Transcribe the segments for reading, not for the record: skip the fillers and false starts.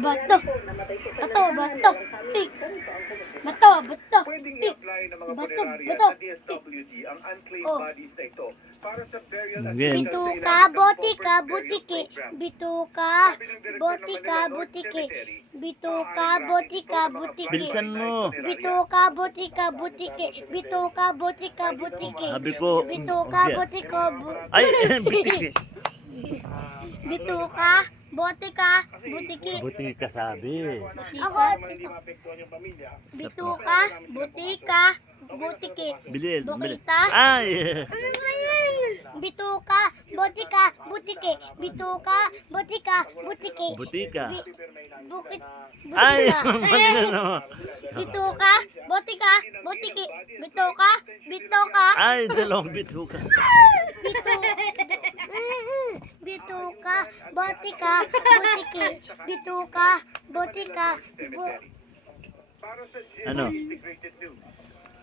bato. Bato, bato. Pig. Bato, bato. Pwedeng Pig. i-apply ng mga Bato, punerarya bato. sa DSWD ang unclaimed Oh. bodies na ito para sa burial Again. assistance Bituka, sa ilalim ng botika, Pauper's Burial butiki. Program. Bituka, Sabi ng Direktor ng botika, Manila North butiki. Cemetery, Bituka, maaaring botika, rapids ito ng mga butiki. Bilisan fly-by-night mo. punerarya. Bituka, botika, butiki. Bituka, botika, butiki. Sabi ko, Bituka, okay. botika, Ay, bitik. Bituka, botika, butiki. Buti ka sabi. Ako, bituka, butika, butiki. Bilil. Bukita. Ay. Bituka, botika, butiki. Bituka, botika, butiki. Butika. Bukit, Ay, butika. mali na naman. Bituka, botika, butiki. Bituka, bituka. Ay, dalawang bituka. Bituka, botika, butiki. Bituka, botika, Ano?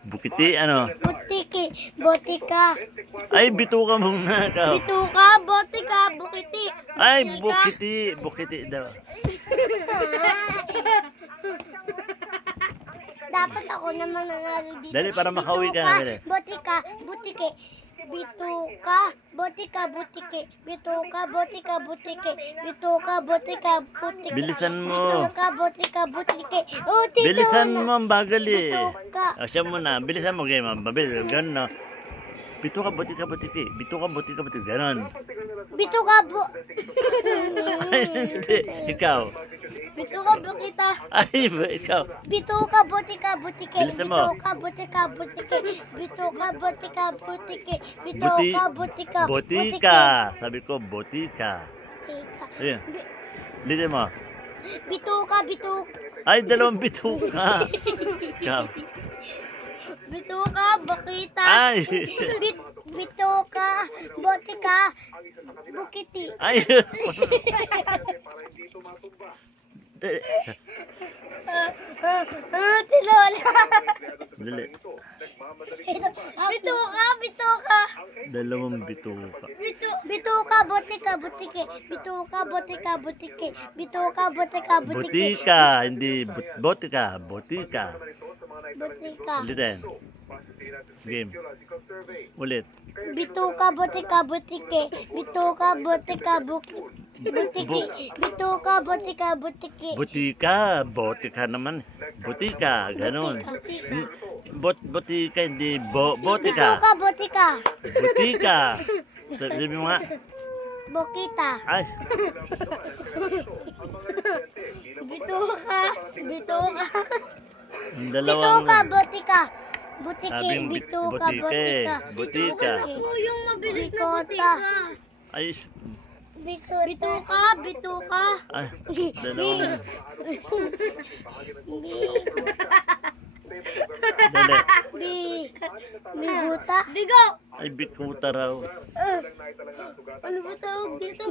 Bukiti, ano? butiki, botika. Ay, bituka muna ka. Bituka, botika, bukiti. Ay, Botika. bukiti. Bukiti daw. Dapat ako naman nanalo dito. Dali, para makauwi ka na, dali. Botika, butiki. Bituka, botika, butiki. Bituka, botika, butiki. Bituka, botika, butiki. Bilisan mo. Bituka, botika, butiki. Oh, tito Bilisan na. mo, ang bagal eh. Bituka. Siya muna. Bilisan mo, game. Mabilis. Ganun, no? Bituka, butika, butiki. Bituka, butika, butiki. Ganun. Bituka, Ay, hindi. Ikaw. Bituka, bukita. Ay, ikaw. Bituka, botika, butiki. Bilisan mo. Bituka, botika, butiki. Bituka, botika, butiki. Buti, Bituka, botika, botika. Sabi ko, botika. Botika. Ayun. Bilisan mo. Bituka, bituka. Ay, dalawang bituka. Ikaw. Bituka, bukita. Ay. Bituka, botika, bukiti. Ay. Tilola. Dali. Bituka, bituka. Dalawang bituka. Bituka, botika, butiki. Bituka, botika, butiki. Bituka, botika, butiki. Botika, hindi botika. Botika. Butika. Ulitin. Game. Ulit. Bituka, botika, butiki. Bituka, botika, butiki. Bituka, botika, butiki. Butika. Botika naman. Butika. Ganon. Botika, hindi botika. Bituka, botika. Butika. Sabi mo nga. Bukita. Ay. Bituka, bituka. Ang dalawang. Bituka, botika. Butiki, Sabing bituka, butike. botika. Butika. yung mabilis na butika. Ay. Bituka, bituka. Ay. Dalawang. Dali. Biguta. Bigo. Ay, bikuta raw. Ano ba tawag dito?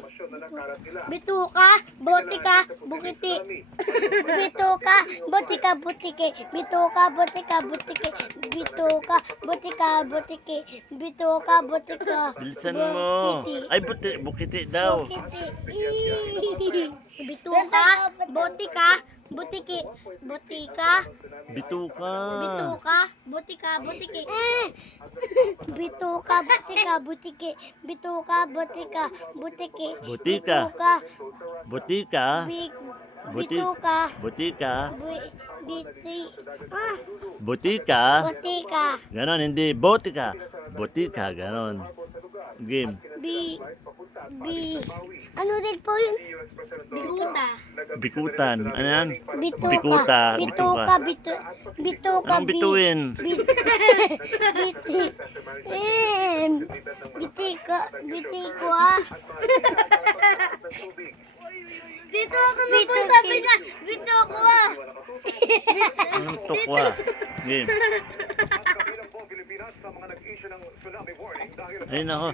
Bituka, botika, bukiti. Bituka, botika, butiki. Bituka, botika, butiki. Bituka, botika, butiki. Bituka, botika. Bilisan mo. Ay, bukiti daw. Bukiti. Bituka, botika, butiki. Butika, Bituka. bituka, butika, butiki. Bituka, butika, butiki. Bituka, butika, butiki. Butika. Bituka, Butika. bituka, Butika. biti, Butika. butika, Ganon, hindi botika. Butika, ganon. Game. ano din po yun? Biguta. Bikutan. Ano yan? Bituka. Bikuta. Bituka, bituka, Anong bituin? Bitiko ah. Dito ako napunta, bito ako ah. Anong tukwa? Game. Pilipinas sa mga nag-issue ng tsunami warning dahil Ayun ako.